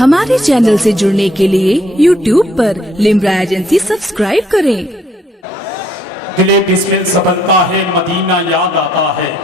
ہمارے چینل سے جڑنے کے لیے YouTube پر لمرا ایجنسی سبسکرائب کریں۔ دلے بسمل سبلتا ہے مدینہ یاد آتا ہے،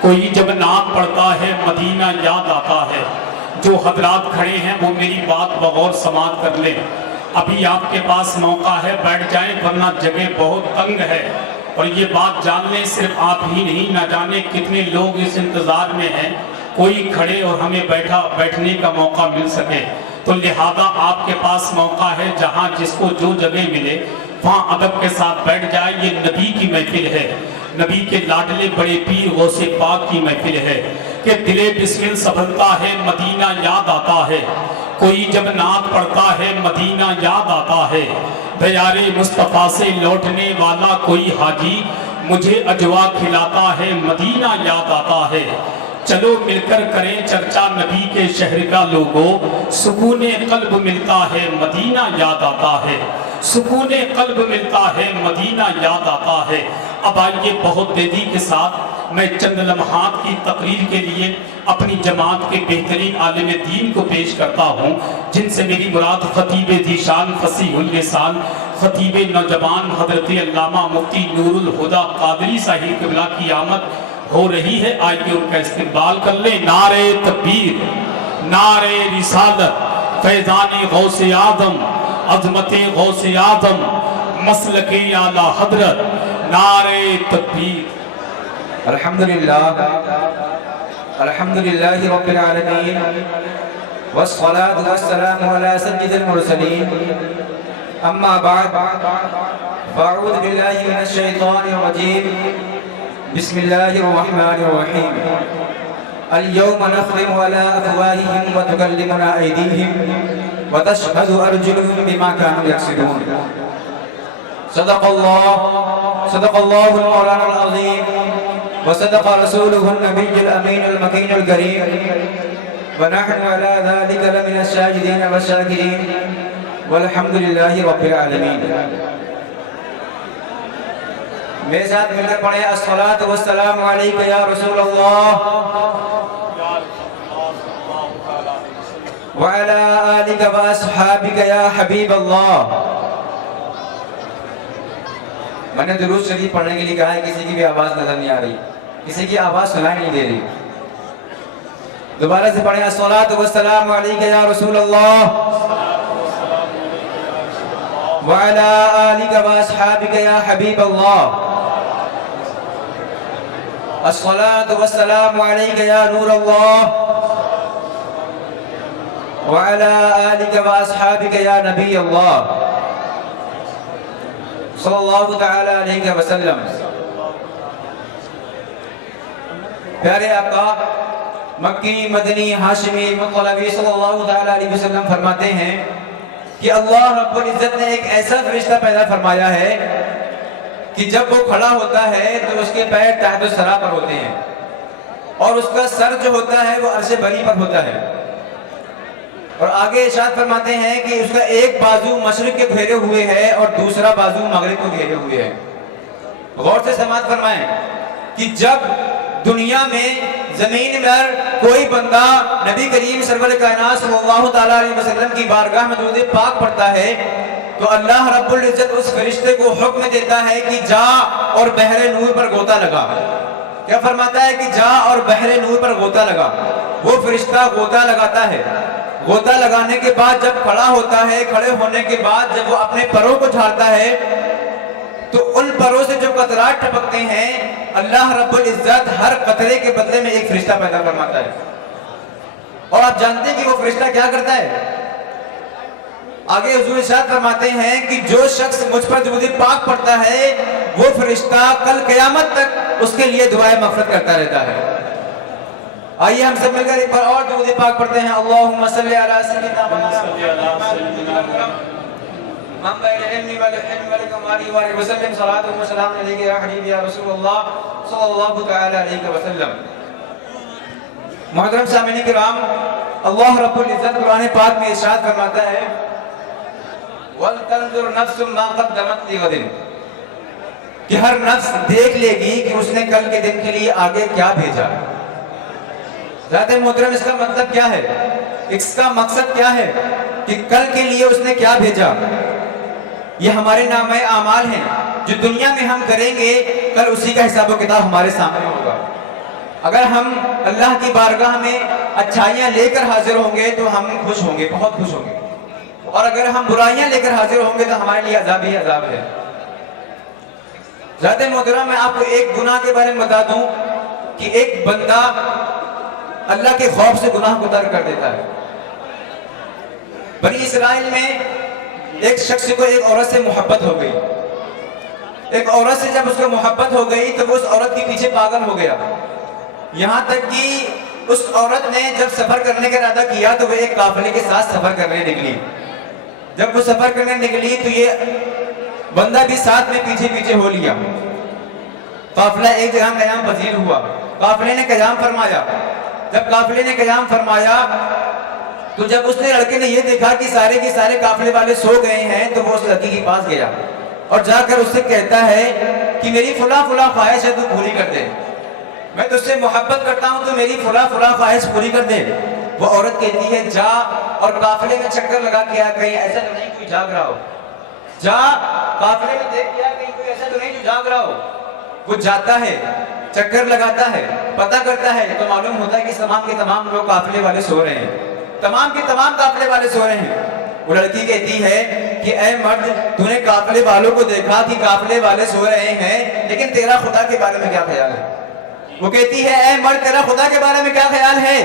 کوئی جب نام پڑھتا ہے مدینہ یاد آتا ہے۔ جو حضرات کھڑے ہیں وہ میری بات بغور سماعت کر لیں۔ ابھی آپ کے پاس موقع ہے، بیٹھ جائیں ورنہ جگہ بہت تنگ ہے۔ اور یہ بات جان لیں، صرف آپ ہی نہیں، نہ جانے کتنے لوگ اس انتظار میں ہیں کوئی کھڑے اور ہمیں بیٹھنے کا موقع مل سکے۔ تو لہذا آپ کے پاس موقع ہے، جہاں جس کو جو جگہ ملے وہاں ادب کے ساتھ بیٹھ جائے۔ یہ نبی کی محفل ہے، نبی کے لاڈلے بڑے پیر غوث پاک کی محفل ہے کہ دلے بسمل سنبھلتا ہے مدینہ یاد آتا ہے، کوئی جب نعت پڑھتا ہے مدینہ یاد آتا ہے۔ دیار مصطفیٰ سے لوٹنے والا کوئی حاجی مجھے اجوا کھلاتا ہے مدینہ یاد آتا ہے۔ چلو مل کر کریں چرچا نبی کے شہر کا لوگو، سکون قلب ملتا ہے مدینہ یاد آتا ہے، سکون قلب ملتا ہے مدینہ یاد آتا ہے۔ اب آئیے بہت تیزی کے ساتھ میں چند لمحات کی تقریر کے لیے اپنی جماعت کے بہترین عالم دین کو پیش کرتا ہوں، جن سے میری مراد خطیب ذیشان فصیح اللسان خطیب نوجوان حضرت علامہ مفتی نور الہدیٰ قادری صاحب قبلہ کی آمد ہو رہی ہے۔ آئیے ان کا استقبال کر لیں۔ نعرہ تکبیر، نعرہ رسالت، فیضان غوث اعظم، عظمت غوث اعظم، مسلک اعلیٰ حضرت، نعرہ تکبیر۔ الحمدللہ رب العالمین والصلاة والسلام علی سید المرسلین، اما بعد فاعوذ باللہ من الشیطان الرجیم، بسم اللہ الرحمن الرحیم۔ اليوم نختم على افواہہم وتکلمنا ایدیہم وتشہد ارجلہم بما كانوا یکسبون۔ صدق اللہ المولانا العظیم وصدق رسوله النبی الامین المکین الکریم، ونحن على ذلك لمن الشاہدین والشاکرین، والحمد للہ رب العالمین۔ میرے ساتھ مل کر پڑھیں الصلاة والسلام علیکہ یا رسول اللہ وعلى آلک واصحابک یا حبیب اللہ۔ میں نے درود شریف پڑھنے کے لیے کہا ہے، کسی کی بھی آواز نظر نہیں آ رہی، کسی کی آواز سنائی نہیں دے رہی۔ دوبارہ سے پڑھیں الصلاة والسلام علیکہ یا رسول اللہ وعلى آلک واصحابک یا حبیب اللہ۔ الصلاة والسلام علیکہ یا نور اللہ وعلى آلک واصحابک یا نبی اللہ صلی اللہ تعالی علیہ وسلم۔ پیارے آقا مکی مدنی ہاشمی مطلبی صلی اللہ تعالی علیہ وسلم فرماتے ہیں کہ اللہ رب العزت نے ایک ایسا فرشتہ پیدا فرمایا ہے کہ جب وہ کھڑا ہوتا ہے تو اس کے پیر تحت الثری پر ہوتے ہیں، اور اس کا سر جو ہوتا ہے وہ عرش بری پر ہوتا ہے، اور آگے ارشاد فرماتے ہیں کہ اس کا ایک بازو مشرق کے گھیرے ہوئے ہے اور دوسرا بازو مغرب کو گھیرے ہوئے ہے۔ غور سے سماعت فرمائیں کہ جب دنیا میں زمین پر کوئی بندہ نبی کریم سرور کائنات صلی اللہ تعالیٰ علیہ وسلم کی بارگاہ میں درود پاک پڑھتا ہے تو اللہ رب العزت اس فرشتے کو حکم دیتا ہے کہ جا اور بحر نور پر غوطہ لگا۔ کیا فرماتا ہے کہ جا اور بحر نور پر غوطہ لگا۔ وہ فرشتہ غوطہ لگاتا ہے، غوطہ لگانے کے بعد جب کھڑا ہوتا ہے، کھڑے ہونے کے بعد جب وہ اپنے پروں کو جھاڑتا ہے تو ان پروں سے جو قطرات ٹپکتے ہیں اللہ رب العزت ہر قطرے کے بدلے میں ایک فرشتہ پیدا فرماتا ہے۔ اور آپ جانتے ہیں کہ وہ فرشتہ کیا کرتا ہے؟ آگے حضور ارشاد فرماتے ہیں کہ جو شخص مجھ پر درود پاک پڑھتا ہے وہ فرشتہ کل قیامت تک اس کے لیے دعائے مغفرت کرتا رہتا ہے۔ آئیے ہم سب مل کر ایک بار اور درود پاک پڑھتے ہیں۔ اللہم صلی علی سیدنا منبع العلم والحلم والکمال وآلہ وسلم، صلاۃ و سلام علیکہ یا حبیب یا رسول اللہ صلی اللہ تعالی علیہ وسلم۔ محترم سامعین کرام، اللہ رب العزت قرآن پاک میں ارشاد فرماتا ہے وَلْتَنْظُرْ نَفْسٌ مَا قَدَّمَتْ لِغَدٍ، کہ ہر نفس دیکھ لے گی کہ اس نے کل کے دن کے لیے آگے کیا بھیجا۔ ذات محترم، اس کا مطلب کیا ہے؟ اس کا مقصد کیا ہے کہ کل کے لیے اس نے کیا بھیجا. یہ ہمارے نامہ اعمال ہیں جو دنیا میں ہم کریں گے، کل اسی کا حساب و کتاب ہمارے سامنے ہوگا. اگر ہم اللہ کی بارگاہ میں اچھائیاں لے کر حاضر ہوں گے تو ہم خوش ہوں گے، بہت خوش ہوں گے، اور اگر ہم برائیاں لے کر حاضر ہوں گے تو ہمارے لیے عذاب ہی عذاب ہے. ذات محترم، میں آپ کو ایک گناہ کے بارے میں بتا دوں کہ ایک بندہ اللہ کے خوف سے گناہ کو ترک کر دیتا ہے. بنی اسرائیل میں ایک شخص کو ایک عورت سے محبت ہو گئی. ایک عورت سے جب اس کو محبت ہو گئی تو وہ اس عورت کے پیچھے پاگل ہو گیا، یہاں تک کہ اس عورت نے جب سفر کرنے کا ارادہ کیا تو وہ ایک قافلے کے ساتھ سفر کرنے نکلی. جب وہ سفر کرنے نکلی تو یہ بندہ بھی ساتھ میں پیچھے پیچھے ہو لیا. قافلہ ایک جگہ قیام پذیر ہوا، قافلے نے قیام فرمایا. جب قافلے نے قیام فرمایا تو جب اس نے لڑکے نے یہ دیکھا کہ سارے کے سارے قافلے والے سو گئے ہیں تو وہ اس لڑکی کے پاس گیا اور جا کر اس سے کہتا ہے کہ میری فلاں فلاں خواہش ہے تو پوری کر دے، میں تجھ سے محبت کرتا ہوں تو میری فلاں فلاں خواہش پوری کر دے. وہ عورت کہتی ہے جا اور قافلے میں چکر لگا کے آ، کہیں ایسا تو نہیں کوئی جاگ رہا ہو، جا قافلے میں دیکھ کے آ، کہیں کوئی ایسا تو نہیں جو جاگ رہا ہو. وہ جاتا ہے، چکر لگاتا ہے، پتہ کرتا ہے تو معلوم ہوتا ہے کہ تمام کے تمام لوگ قافلے والے سو رہے ہیں، تمام کے تمام قافلے والے سو رہے ہیں. وہ لڑکی کہتی ہے کہ اے مرد، تو نے قافلے والوں کو دیکھا کہ قافلے والے سو رہے ہیں، لیکن تیرا خدا کے بارے میں کیا خیال ہے؟ وہ کہتی ہے اے مرد، تیرا خدا کے بارے میں کیا خیال ہے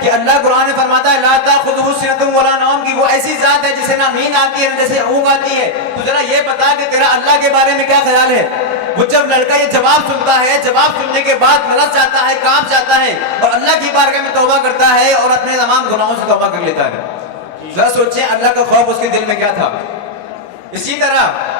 کہ اللہ قرآن میں فرماتا ہے لا تأخذہ سنۃ ولا نوم، کی وہ ایسی ذات ہے جسے نہ نیند آتی ہے نہ جیسے اونگ آتی ہے. تو ذرا یہ بتا کہ تیرا اللہ کے بارے میں کیا خیال ہے؟ وہ جب لڑکا یہ جواب سنتا ہے، جواب سننے کے بعد لرز جاتا ہے، کانپ جاتا ہے اور اللہ کی بارگاہ میں توبہ کرتا ہے اور اپنے تمام گناہوں سے توبہ کر لیتا ہے. ذرا سوچیں اللہ کا خوف اس کے دل میں کیا تھا. اسی طرح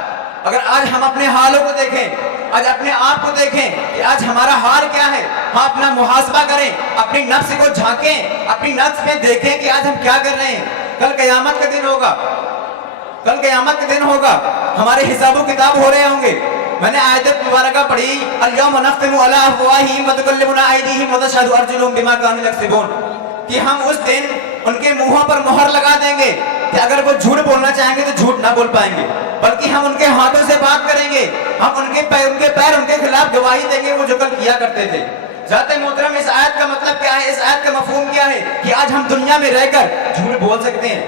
اگر آج ہم اپنے حالوں کو دیکھیں، آج اپنے آپ کو دیکھیں کہ آج ہمارا حال کیا ہے، ہم اپنا محاسبہ کریں، اپنی نفس کو جھانکیں، اپنی نفس میں دیکھیں کہ آج ہم کیا کر رہے ہیں. کل قیامت کا دن ہوگا، کل قیامت کا دن ہوگا، ہمارے حساب و کتاب ہو رہے ہوں گے. میں نے آیت مبارکہ پڑھی الیوم نختم علی افواہہم وتکلمنا ایدیہم وتشہد ارجلہم بما کانوا یکسبون، کہ ہم اس دن ان کے منہوں پر مہر لگا دیں گے کہ اگر وہ جھوٹ بولنا چاہیں گے تو جھوٹ نہ بول پائیں گے، بلکہ ہم ان کے ہاتھوں سے بات کریں گے، ہم ان کے پیر ان کے خلاف گواہی دیں گے وہ جو کل کیا کرتے تھے. ذات محترم، اس آیت کا مطلب کیا ہے، اس آیت کا مفہوم کیا ہے کہ آج ہم دنیا میں رہ کر جھوٹ بول سکتے ہیں،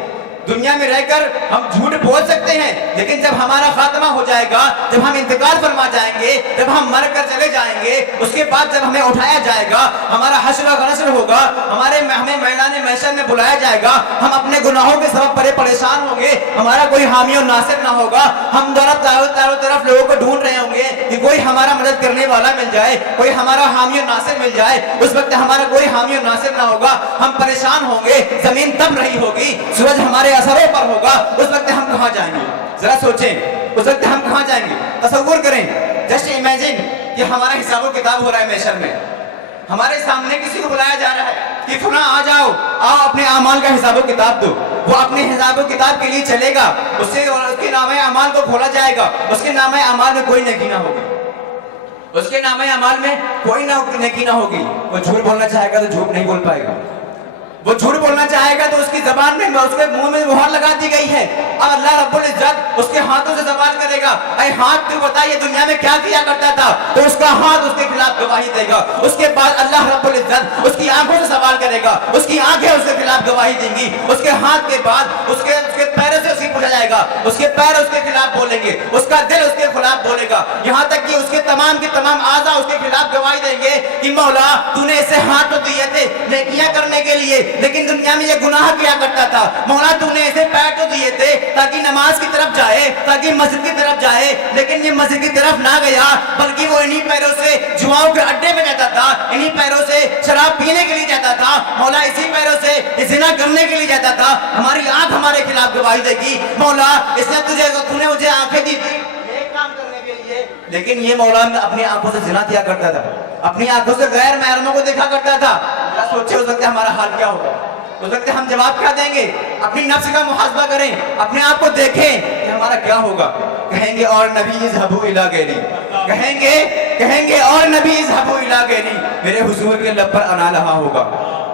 دنیا میں رہ کر ہم جھوٹ بول سکتے ہیں، لیکن جب ہمارا خاتمہ ہو جائے گا، جب ہم انتقال فرما جائیں گے، جب ہم مر کر چلے جائیں گے، اس کے بعد جب ہمیں اٹھایا جائے گا، ہمارا حشر و نشر ہوگا، ہمیں میدان محشر میں بلایا جائے گا، ہم اپنے گناہوں کے سبب بڑے پریشان ہوں گے، ہمارا کوئی حامی و ناصر نہ ہوگا، ہم چاروں طرف لوگوں کو ڈھونڈ رہے ہوں گے کہ کوئی ہمارا مدد کرنے والا مل جائے، کوئی ہمارا حامی و ناصر مل جائے. اس وقت ہمارا کوئی حامی و ناصر نہ ہوگا، ہم پریشان ہوں گے، زمین تب رہی ہوگی، سورج ہمارے اثروں پر ہوگا. اس وقت ہم کہاں جائیں گے؟ ذرا سوچیں، اس وقت ہم کہاں جائیں گے؟ تصور کریں، جسٹ امیجن کہ ہمارا حساب و کتاب ہو رہا ہے محشر میں، ہمارے سامنے کسی کو بلایا جا رہا ہے کہ فلاں آ جاؤ، آؤ اپنے اعمال کا حساب و کتاب دو. وہ اپنے حساب و کتاب کے لیے چلے گا، اس کے نامہ اعمال کو کھولا جائے گا، اس کے نامہ اعمال میں کوئی نیکی نہ ہوگی، اس کے نامہ اعمال میں کوئی نیکی نہ ہوگی. وہ جھوٹ بولنا چاہے گا تو جھوٹ نہیں بول پائے گا، وہ جھوٹ بولنا چاہے گا تو اس کی زبان میں، اس کے منہ میں مہر لگا دی گئی ہے. اب اللہ رب العزت اس کے ہاتھوں سے سوال کرے گا اے ہاتھ تو بتا یہ دنیا میں کیا کیا کرتا تھا، تو اس کا ہاتھ اس کے خلاف گواہی دے گا. اس کے بعد اللہ رب العزت اس کی آنکھوں سے سوال کرے گا، اس کی آنکھیں اس کے خلاف گواہی دیں گی. اس کے ہاتھ کے بعد اس کے پیروں سے اسی پوچھا جائے گا، اس کے پیر اس کے خلاف بولیں گے، اس کا دل اس کے خلاف بولے گا، یہاں تک کہ اس کے تمام اعضاء اس کے خلاف گواہی دیں گے کہ مولا تو نے اسے ہاتھ تو دیے تھے نیکیاں کرنے کے لیے، لیکن دنیا میں یہ گناہ کیا کرتا تھا. مولا تو نے اسے پیر تو دیے تھے تاکہ نماز کی طرف جائے، تاکہ مسجد کی طرف جائے، لیکن یہ مسجد کی طرف نہ گیا، بلکہ وہ انہی پیروں سے جواؤں کے اڈے میں جاتا تھا، انہی پیروں سے شراب پینے کے لیے جاتا تھا. مولا اسی پیروں سے زنا کرنے کے لیے جاتا تھا. ہماری آنکھ ہمارے خلاف گواہی دے گی مولا اس نے تو نے مجھے آنکھیں دی تھی ایک کام کرنے کے لیے، لیکن یہ مولا اپنی آنکھوں سے زنا کیا کرتا تھا، اپنی آنکھوں سے غیر محرموں کو دیکھا کرتا تھا. سوچے اس وقت ہمارا حال کیا ہوگا، اس وقت ہم جواب کیا دیں گے؟ اپنی نفس کا محاسبہ کریں، اپنے آپ کو دیکھیں کہ ہمارا کیا ہوگا. کہیں گے اور نبی اذهبوا الی غیری، کہیں گے اور نبی اذهبوا الی غیری، میرے حضور کے لب پر انا لہا ہوگا.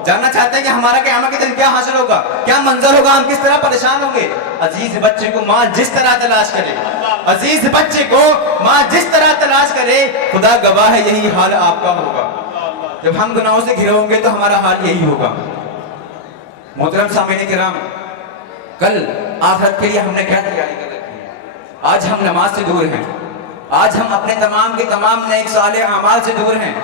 جاننا چاہتے ہیں کہ ہمارا قیامت کے دن کیا حاصل ہوگا, کیا منظر ہوگا, ہم کس طرح پریشان ہوں گے. عزیز بچے کو ماں جس طرح تلاش کرے, عزیز بچے کو ماں جس طرح تلاش کرے, خدا گواہ ہے یہی حال آپ کا ہوگا. جب ہم گناہوں سے گھرے ہوں گے تو ہمارا حال یہی ہوگا. محترم سامعین کرام, کل آخرت کے لیے ہم نے کیا تیاری کر رکھی ہے؟ آج ہم نماز سے دور ہیں, آج ہم اپنے تمام کے تمام نیک صالح اعمال سے دور ہیں.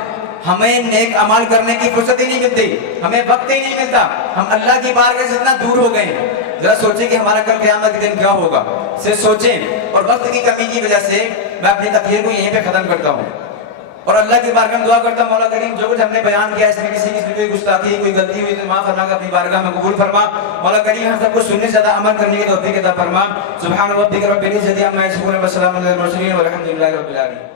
ہمیں نیک عمل کرنے کی فرصت ہی نہیں ملتی, ہمیں وقت ہی نہیں ملتا, ہم اللہ کی بارگاہ سے اتنا دور ہو گئے ہیں. ذرا سوچیں کہ ہمارا کل قیامت کے دن کیا ہوگا, صرف سوچیں. اور وقت کی کمی کی وجہ سے میں اپنی تقریر کو یہیں پہ ختم کرتا ہوں اور اللہ کی بارگاہ میں دعا کرتا ہوں, مولا کریم جو کچھ ہم نے بیان کیا اس میں کسی کی کوئی گستاخی, کوئی غلطی ہوئی تو معاف فرما کر اپنی بارگاہ میں قبول فرما. مولا کریم ہم سب کو سننے سے زیادہ عمل کرنے کی توفیق عطا فرما. سبحان ربک رب العزت عما یصفون وسلام علی المرسلین والحمد للہ رب العالمین.